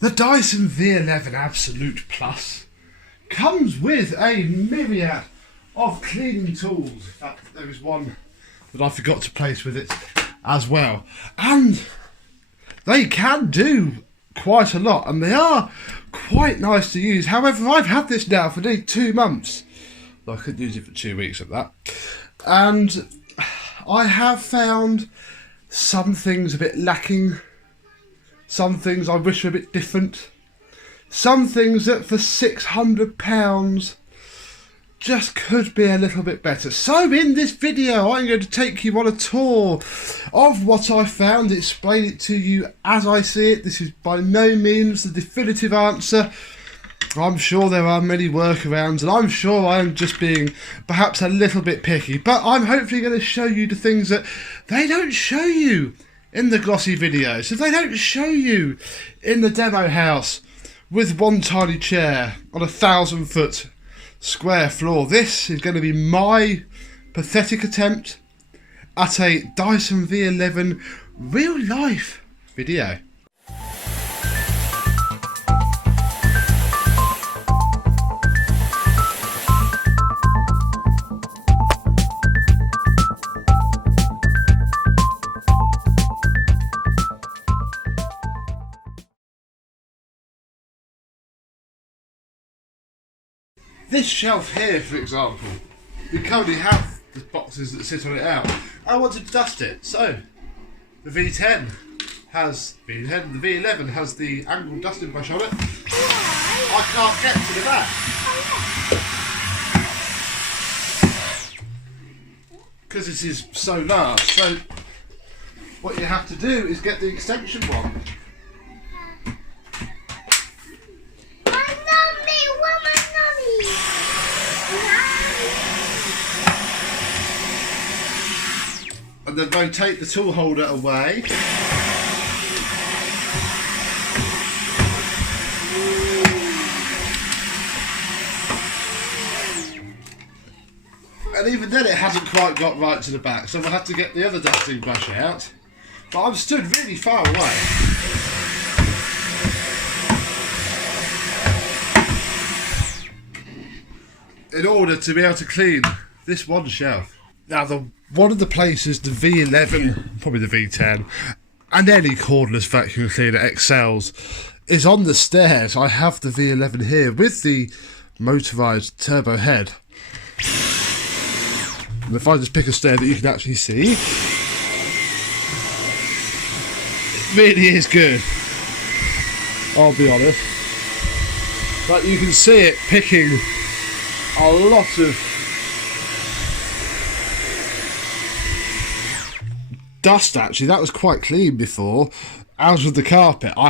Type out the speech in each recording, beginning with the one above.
The Dyson V11 Absolute Plus comes with a myriad of cleaning tools. In fact, there is one that I forgot to place with it as well. And they can do quite a lot, and they are quite nice to use. However, I've had this now for nearly 2 months. I could use it for 2 weeks at that. And I have found some things a bit lacking. Some things I wish were a bit different. Some things that for £600 just could be a little bit better. So in this video I'm going to take you on a tour of what I found, explain it to you as I see it. This is by no means the definitive answer. I'm sure there are many workarounds, and I'm sure I'm just being perhaps a little bit picky, but I'm hopefully going to show you the things that they don't show you in the glossy videos, so they don't show you in the demo house with one tiny chair on a 1,000-foot square floor. This is going to be my pathetic attempt at a Dyson V11 real life video. This shelf here, for example, we currently have the boxes that sit on it out. I want to dust it, so the V11 has the angled dusting brush on it. I can't get to the back because this is so large. So what you have to do is get the extension one. And then rotate the tool holder away. And even then it hasn't quite got right to the back, so we'll have to get the other dusting brush out. But I'm stood really far away. In order to be able to clean this one shelf. Now, one of the places the V11, probably the V10, and any cordless vacuum cleaner excels is on the stairs. I have the V11 here with the motorised turbo head. And if I just pick a stair that you can actually see, it really is good, I'll be honest. But you can see it picking a lot of dust. Actually, that was quite clean before, as with the carpet. I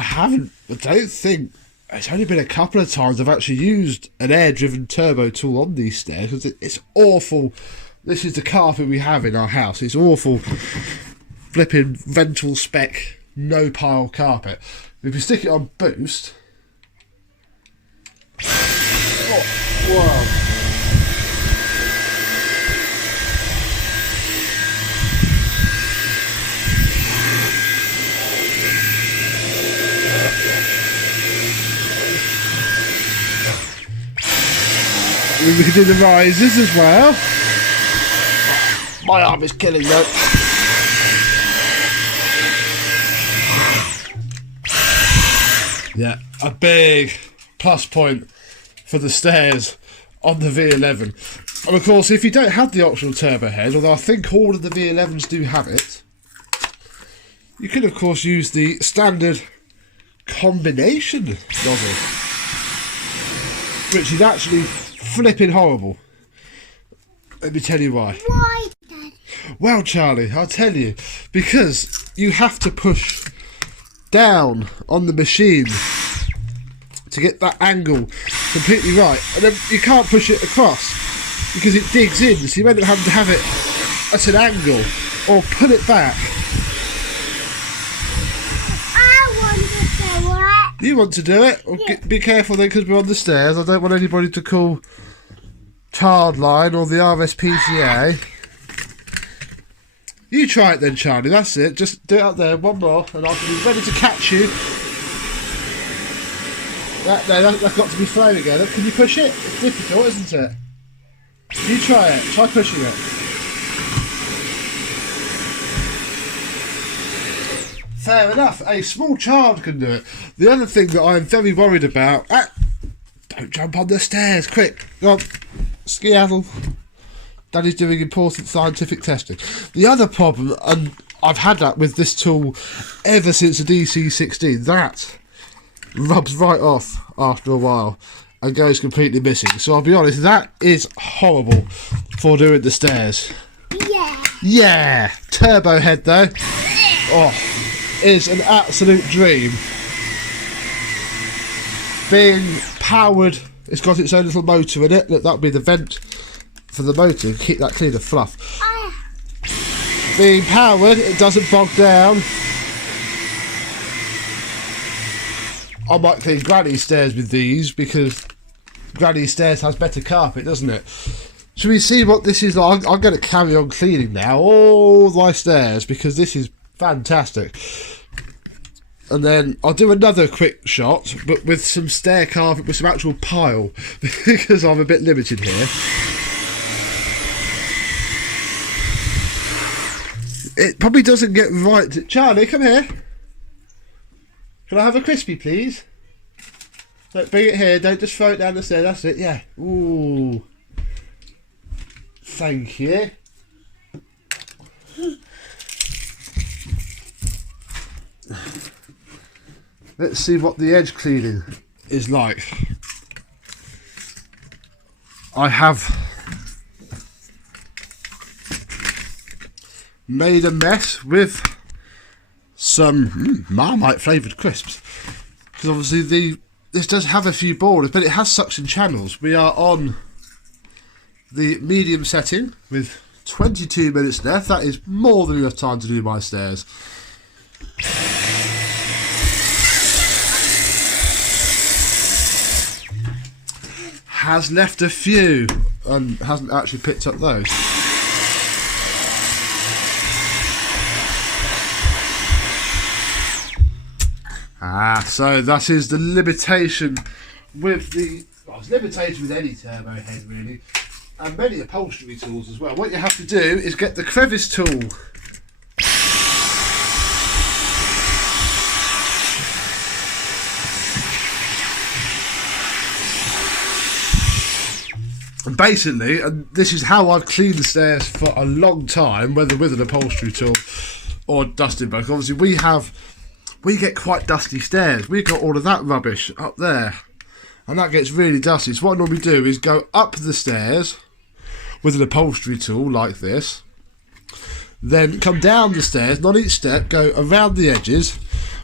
don't think, it's only been a couple of times I've actually used an air-driven turbo tool on these stairs, because it's awful. This is the carpet we have in our house. It's awful flipping rental spec, no pile carpet. If you stick it on boost, oh, wow. We can do the rises as well. My arm is killing though. Yeah, a big plus point for the stairs on the V11. And of course, if you don't have the optional turbo head, although I think all of the V11s do have it, you can of course use the standard combination nozzle, which is actually flipping horrible. Let me tell you why. Why, Dad? Well, Charlie, I'll tell you. Because you have to push down on the machine to get that angle completely right. And then you can't push it across because it digs in. So you end up having to have it at an angle or pull it back. I want to do it. You want to do it? Well, Yeah. be careful then, because we're on the stairs. I don't want anybody to call Childline or the RSPCA. You try it then, Charlie. That's it. Just do it up there. One more, and I'll be ready to catch you. That's got to be thrown again. Can you push it? It's difficult, isn't it? You try it. Try pushing it. Fair enough. A small child can do it. The other thing that I'm very worried about... don't jump on the stairs. Quick. Go on. Skedaddle. Daddy's doing important scientific testing. The other problem, and I've had that with this tool ever since the DC16, that rubs right off after a while and goes completely missing. So I'll be honest, that is horrible for doing the stairs. Yeah. Yeah. Turbo head though. Oh, is an absolute dream. Being powered, it's got its own little motor in it. That'll be the vent for the motor, keep that clean of fluff. Being powered, it doesn't bog down. I might clean Granny's stairs with these because Granny's stairs has better carpet, doesn't it? Should we see what this is like? I'm going to carry on cleaning now all my stairs because this is fantastic. And then I'll do another quick shot, but with some stair carpet, with some actual pile, because I'm a bit limited here. It probably doesn't get right. Charlie, come here. Can I have a crispy, please? Look, bring it here. Don't just throw it down the stairs. That's it. Yeah. Ooh. Thank you. Let's see what the edge cleaning is like. I have made a mess with some Marmite flavoured crisps because obviously this does have a few borders, but it has suction channels. We are on the medium setting with 22 minutes left. That is more than enough time to do my stairs. Has left a few and hasn't actually picked up those. So that is the limitation with the... Well, it's limited with any turbo head really, and many upholstery tools as well. What you have to do is get the crevice tool. And basically, and this is how I've cleaned the stairs for a long time, whether with an upholstery tool or dusting brush. Obviously we get quite dusty stairs. We've got all of that rubbish up there and that gets really dusty. So what I normally do is go up the stairs with an upholstery tool like this, then come down the stairs, not each step, go around the edges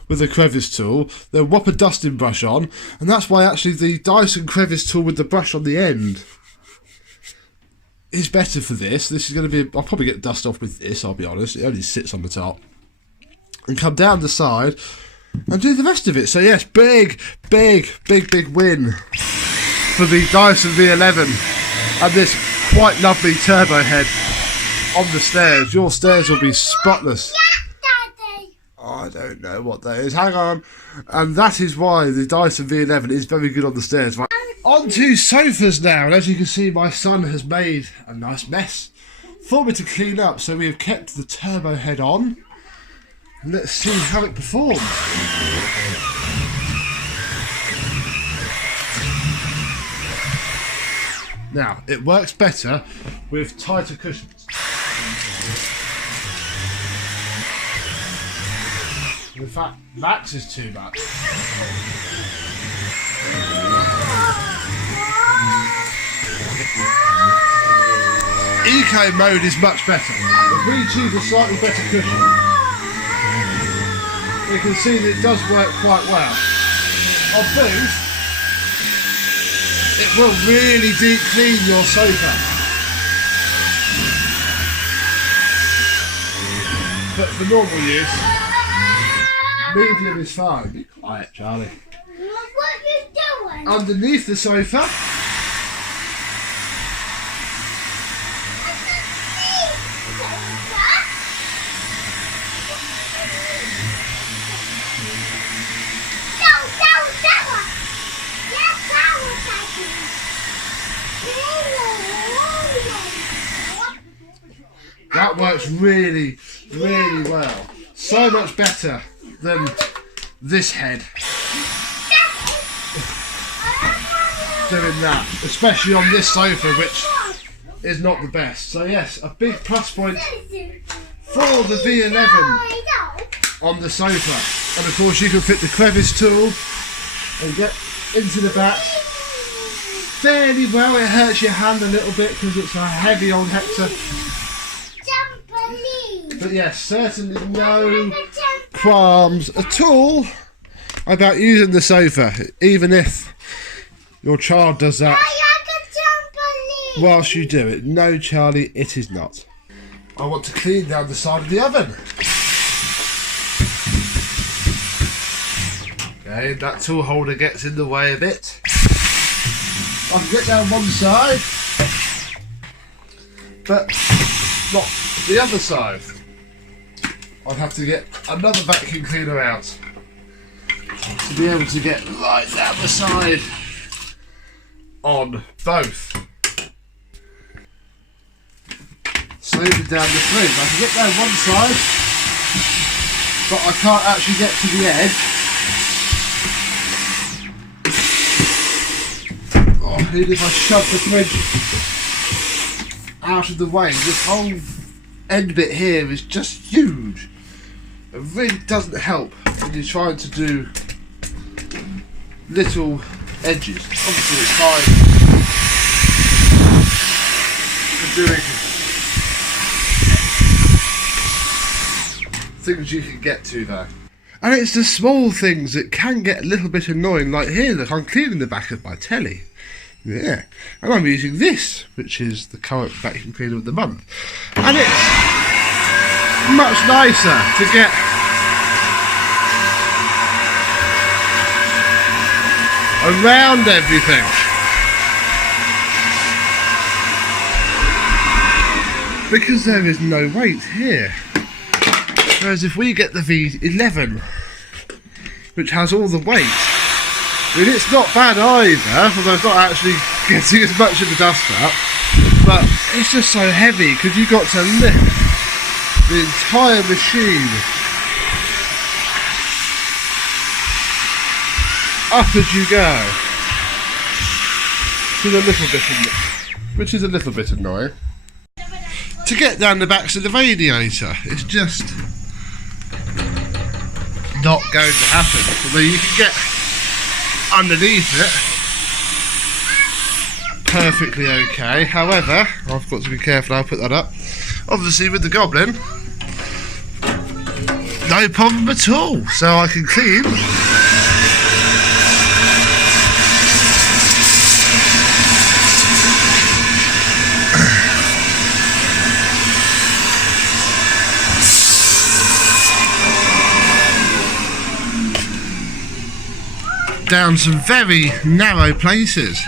with a crevice tool, then whop a dusting brush on, and that's why actually the Dyson crevice tool with the brush on the end is better for this. This is going to be, I'll probably get dust off with this, I'll be honest. It only sits on the top. And come down the side and do the rest of it. So yes, big win for the Dyson V11 and this quite lovely turbo head on the stairs. Your stairs will be spotless. I don't know what that is. Hang on. And that is why the Dyson V11 is very good on the stairs. Right. On to sofas now. And as you can see, my son has made a nice mess for me to clean up. So we have kept the turbo head on. Let's see how it performs. Now, it works better with tighter cushions. In fact, Max is too much. Eco mode is much better. If we choose a slightly better cushion, you can see that it does work quite well. On boost, it will really deep clean your sofa. But for normal use, medium is fine. Be quiet, Charlie. What are you doing? Underneath the sofa, That works really, really well. So much better than this head doing that, especially on this sofa, which is not the best. So yes, a big plus point for the V11 on the sofa. And of course you can fit the crevice tool and get into the back fairly well. It hurts your hand a little bit because it's a heavy old Hector. But yes, certainly no qualms at all about using the sofa, even if your child does that whilst you do it. No, Charlie, it is not. I want to clean down the side of the oven. Okay, that tool holder gets in the way a bit. I can get down one side, but not the other side. I'd have to get another vacuum cleaner out to be able to get right down the side on both. Slowly down the fridge. I can get down one side, but I can't actually get to the edge. Oh, even if I shove the fridge out of the way, this whole end bit here is just huge. It really doesn't help when you're trying to do little edges. Obviously it's fine for doing things you can get to though. And it's the small things that can get a little bit annoying, like here, look, I'm cleaning the back of my telly. Yeah, and I'm using this, which is the current vacuum cleaner of the month. And it's much nicer to get around everything. Because there is no weight here. Whereas if we get the V11, which has all the weight, I mean, it's not bad either, although it's not actually getting as much of the dust up, but it's just so heavy because you've got to lift the entire machine up as you go, which is a little bit annoying. To get down the backs of the radiator, it's just not going to happen. Although you can get underneath it perfectly okay. However, I've got to be careful how I put that up. Obviously with the Goblin, no problem at all. So I can clean down some very narrow places.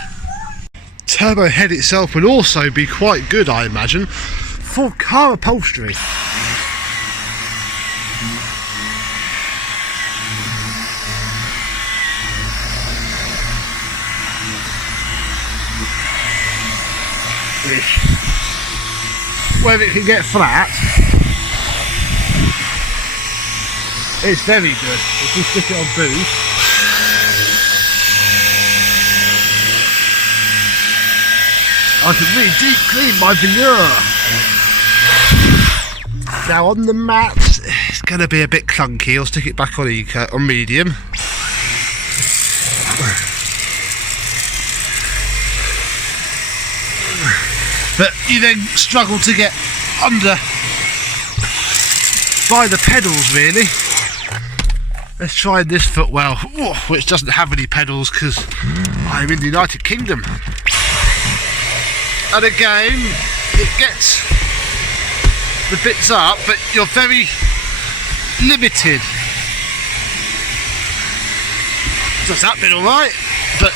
Turbo head itself will also be quite good, I imagine, for car upholstery. Where it can get flat, it's very good. If you stick it on boost, I can really deep clean my veneer. Now on the mat, it's going to be a bit clunky. I'll stick it back on eco, on medium. But you then struggle to get under by the pedals really. Let's try this footwell, which doesn't have any pedals because I'm in the United Kingdom. And again, it gets the bits up, but you're very limited. Does that bit alright? But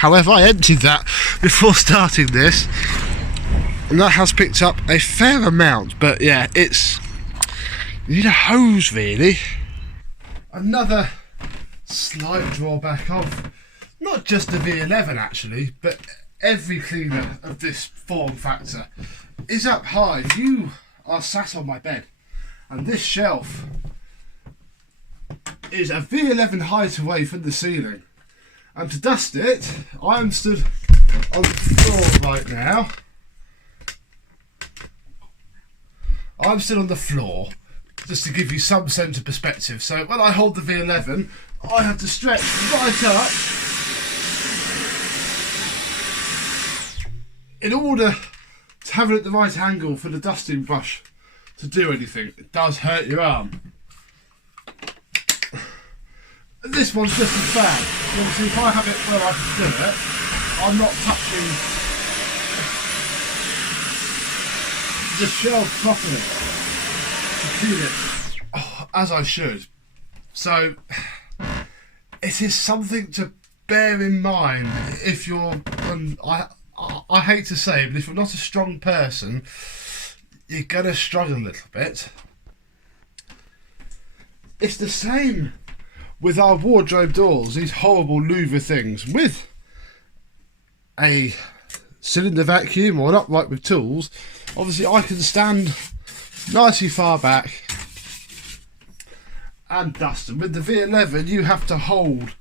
however, I emptied that before starting this, and that has picked up a fair amount. But yeah, you need a hose really. Another slight drawback of not just the V11 actually, but every cleaner of this form factor is up high. You are sat on my bed, and this shelf is a V11 height away from the ceiling. And to dust it, I am stood on the floor right now. I'm still on the floor, just to give you some sense of perspective. So when I hold the V11, I have to stretch right up in order to have it at the right angle for the dusting brush to do anything. It does hurt your arm. And this one's just as bad. Obviously, if I have it where I can do it, I'm not touching the shelf properly to clean it as I should. So it is something to bear in mind if you're, I hate to say, but if you're not a strong person, you're going to struggle a little bit. It's the same with our wardrobe doors, these horrible louver things. With a cylinder vacuum or an upright with tools, obviously I can stand nicely far back and dust them. With the V11 you have to hold,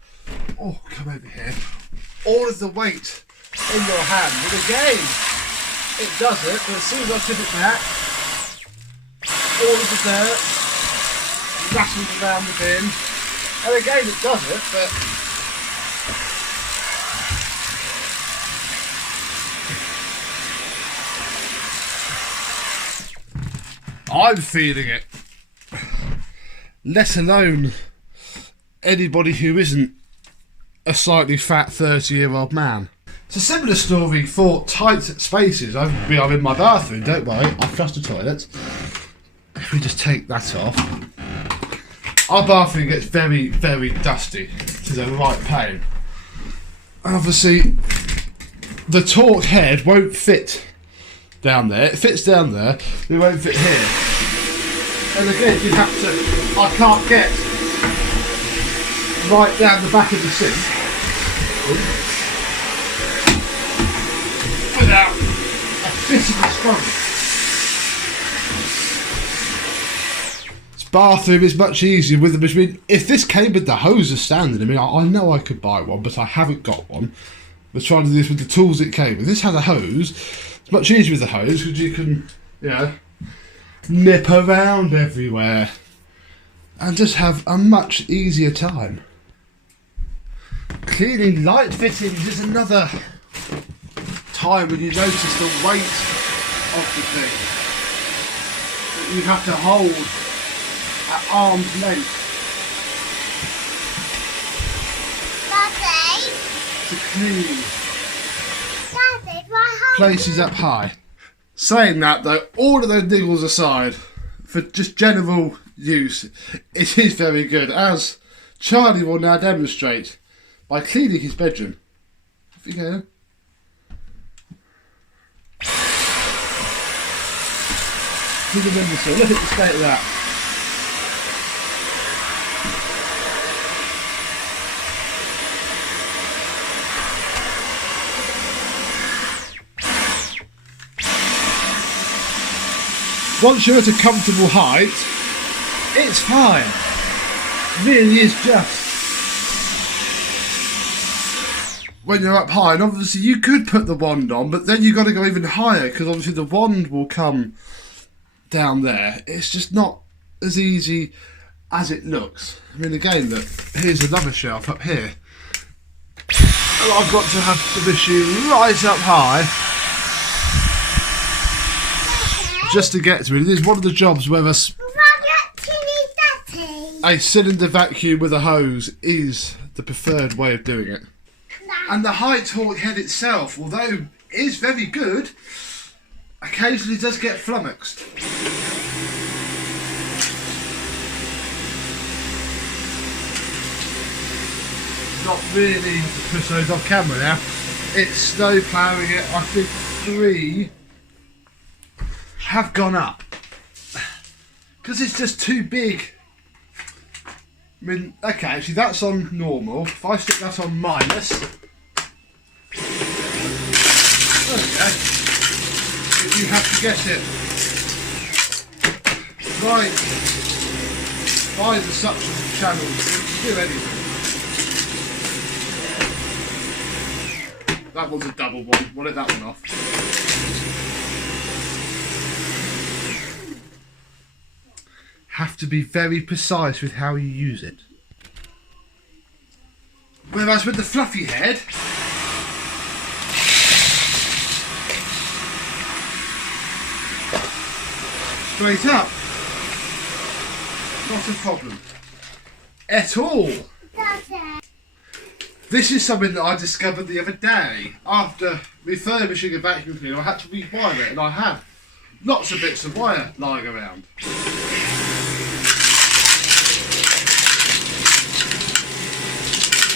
oh come over here, all of the weight in your hand. And again, it does it, but as soon as I tip it back, all of the dirt rattles around the bin. And again it does it, but I'm feeling it. Let alone anybody who isn't a slightly fat 30-year-old man. It's a similar story for tight spaces. I'm in my bathroom, don't worry, I've flushed the toilet. If we just take that off, our bathroom gets very, very dusty to the right pain. And obviously, the torque head won't fit down there. It fits down there, but it won't fit here. And again, you have to, I can't get right down the back of the sink without a physical struggle. Bathroom is much easier with the machine. If this came with the hose standard, I mean, I know I could buy one, but I haven't got one. We're trying to do this with the tools it came with. This has a hose. It's much easier with the hose because you can, you know, nip around everywhere and just have a much easier time. Cleaning light fittings is another time when you notice the weight of the thing that you have to hold at arm's length. Daddy? To clean Daddy, my home. places up high. Saying that though, all of those niggles aside, for just general use, it is very good, as Charlie will now demonstrate by cleaning his bedroom. If you go. Clean the windowsill. Look at the state of that. Once you're at a comfortable height, it's fine. It really is just when you're up high. And obviously you could put the wand on, but then you've got to go even higher because obviously the wand will come down there. It's just not as easy as it looks. I mean, again, look, here's another shelf up here. And I've got to have the machine right up high just to get to it. It is one of the jobs where a cylinder vacuum with a hose is the preferred way of doing it. And the high torque head itself, although is very good, occasionally does get flummoxed. Not really to push those off camera now. It's snow ploughing it. I think 3 have gone up because it's just too big I mean, okay, actually that's on normal. If I stick that on minus, there we go. If you have to get it right by the suction channel, you can do anything. That one's a double one. We'll let that one off. Have to be very precise with how you use it. Whereas with the fluffy head, straight up, not a problem at all. This is something that I discovered the other day. After refurbishing a vacuum cleaner, I had to rewire it, and I had lots of bits of wire lying around.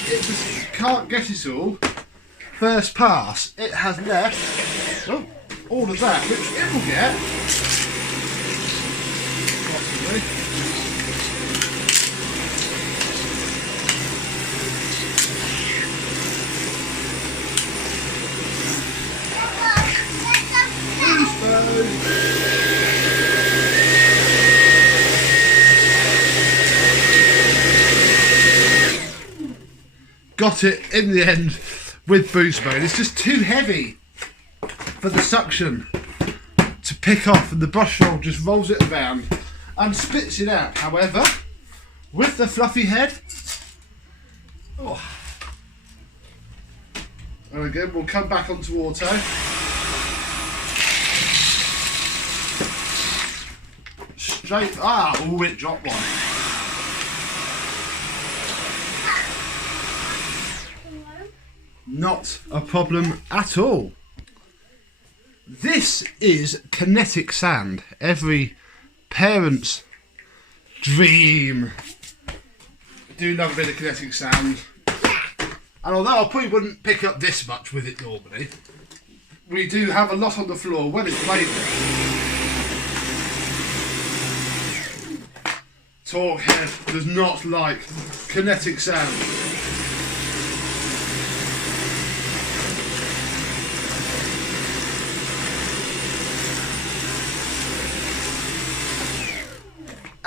It just can't get it all first pass. It has left all of that, which it will get. Possibly. Got it in the end with boost mode. It's just too heavy for the suction to pick off, and the brush roll just rolls it around and spits it out. However, with the fluffy head, and again we'll come back onto auto. Straight, it dropped one. Not a problem at all. This is kinetic sand. Every parent's dream. I do love a bit of kinetic sand. And although I probably wouldn't pick up this much with it normally, we do have a lot on the floor when it's raining. Torque head does not like kinetic sand.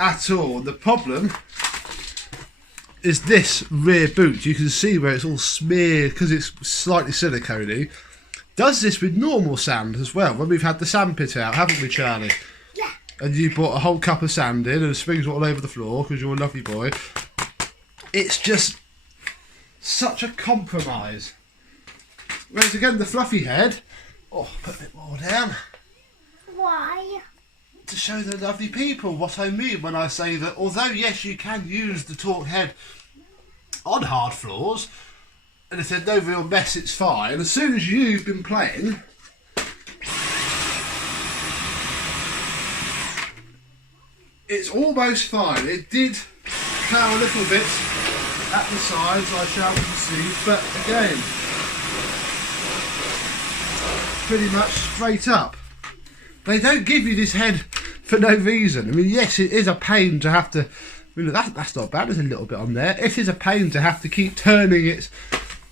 At all. The problem is this rear boot. You can see where it's all smeared because it's slightly silicone-y. Does this with normal sand as well. When we've had the sandpit out, haven't we, Charlie? Yeah. And you brought a whole cup of sand in and springs all over the floor because you're a lovely boy. It's just such a compromise. Whereas again, the fluffy head. Put a bit more down. Why? To show the lovely people what I mean when I say that although yes you can use the torque head on hard floors, and if there's no real mess it's fine, as soon as you've been playing it's almost fine. It did power a little bit at the sides, I shall concede, but again pretty much straight up. They don't give you this head for no reason. I mean, yes, it is a pain to have to... I mean, that's not bad. There's a little bit on there. It is a pain to have to keep turning it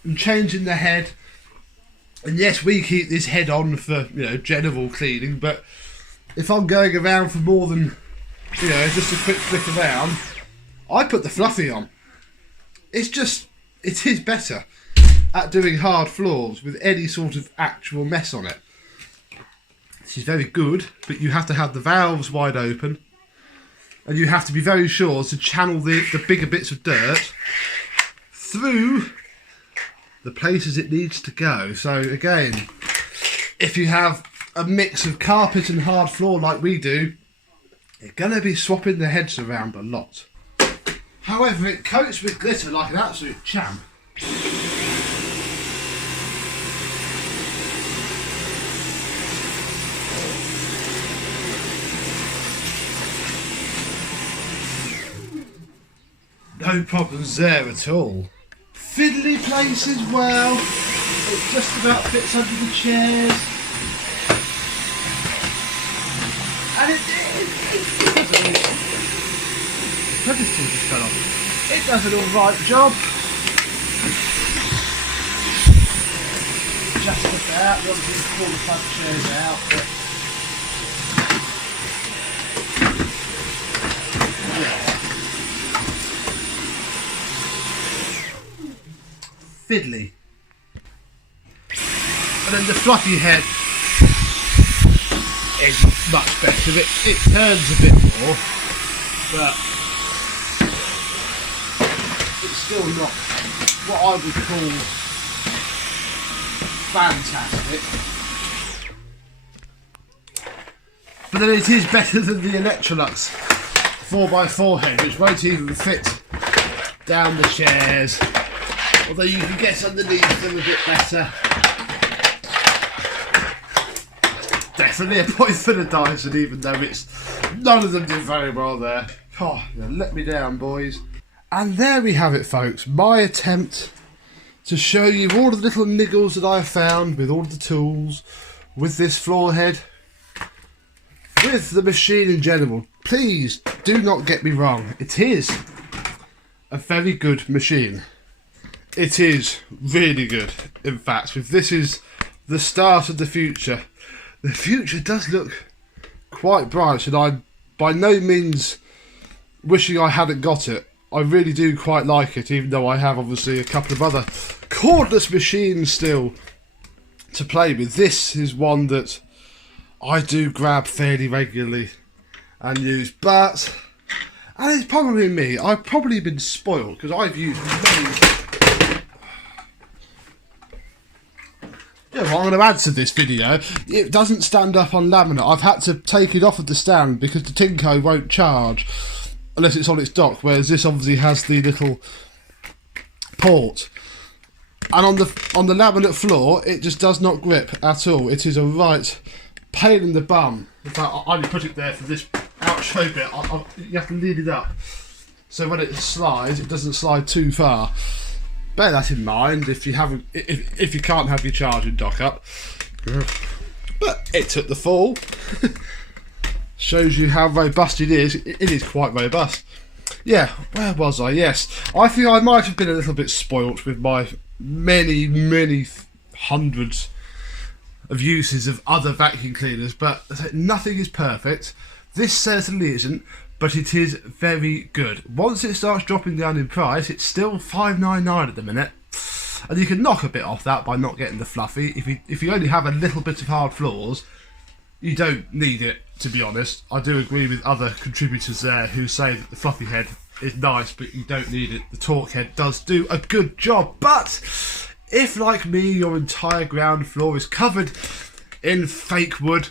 and changing the head. And yes, we keep this head on for, general cleaning. But if I'm going around for more than, just a quick flick around, I put the fluffy on. It is better at doing hard floors with any sort of actual mess on it. This is very good, but you have to have the valves wide open and you have to be very sure to channel the bigger bits of dirt through the places it needs to go. So again, if you have a mix of carpet and hard floor like we do, you're going to be swapping the heads around a lot. However, it coats with glitter like an absolute champ. No problems there at all. Fiddly place as well. It just about fits under the chairs. And it did. Pedestal just fell off. It does an alright job. Just about, once you pull the plug chairs out, but fiddly. And then the fluffy head is much better. It turns a bit more, but it's still not what I would call fantastic. But then it is better than the Electrolux 4x4 head, which won't even fit down the chairs, although you can get underneath them a bit better. Definitely a point for the Dyson, even though none of them did very well there. Oh, you let me down, boys. And there we have it, folks. My attempt to show you all the little niggles that I have found with all of the tools, with this floor head, with the machine in general. Please do not get me wrong. It is a very good machine. It is really good. In fact, if this is the start of the future does look quite bright, and I'm by no means wishing I hadn't got it. I really do quite like it, even though I have obviously a couple of other cordless machines still to play with. This is one that I do grab fairly regularly and use, and it's probably me. I've probably been spoiled because I've used many. Yeah, well, I'm going to add to this video. It doesn't stand up on laminate. I've had to take it off of the stand because the Tinko won't charge unless it's on its dock, whereas this obviously has the little port. And on the laminate floor, it just does not grip at all. It is a right pain in the bum. In fact, I put it there for this outro bit. You have to lead it up, so when it slides, it doesn't slide too far. Bear that in mind if you can't have your charging dock up. But it took the fall. Shows you how robust it is. It is quite robust. Yeah, where was I? Yes, I think I might have been a little bit spoilt with my many hundreds of uses of other vacuum cleaners, but nothing is perfect. This certainly isn't, but it is very good. Once it starts dropping down in price, it's still $5.99 at the minute, and you can knock a bit off that by not getting the fluffy. If you only have a little bit of hard floors, you don't need it, to be honest. I do agree with other contributors there who say that the fluffy head is nice, but you don't need it. The torque head does do a good job, but if, like me, your entire ground floor is covered in fake wood,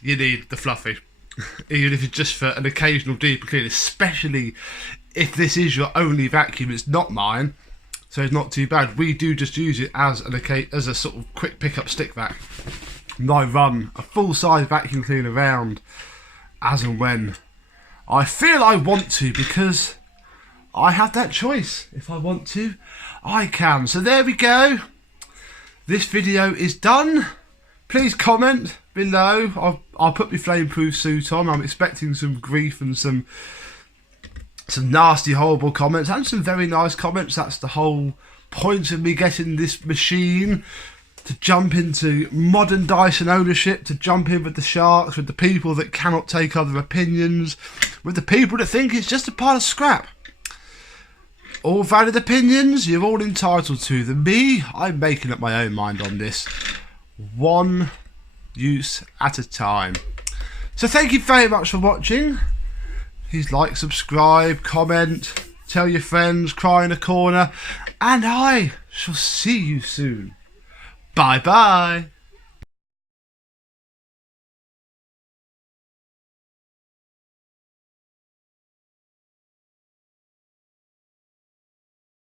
you need the fluffy. Even if it's just for an occasional deeper clean, especially if this is your only vacuum. It's not mine, so it's not too bad. We do just use it as a sort of quick pickup stick vac. And I run a full-size vacuum cleaner around as and when I feel I want to, because I have that choice. If I want to, I can. So there we go. This video is done. Please comment below. I'll put my flameproof suit on. I'm expecting some grief and some nasty, horrible comments, and some very nice comments. That's the whole point of me getting this machine, to jump into modern Dyson ownership, to jump in with the sharks, with the people that cannot take other opinions, with the people that think it's just a pile of scrap. All valid opinions, you're all entitled to them. Me, I'm making up my own mind on this. One use at a time. So thank you very much for watching. Please like, subscribe, comment, tell your friends, cry in a corner, and I shall see you soon. Bye bye.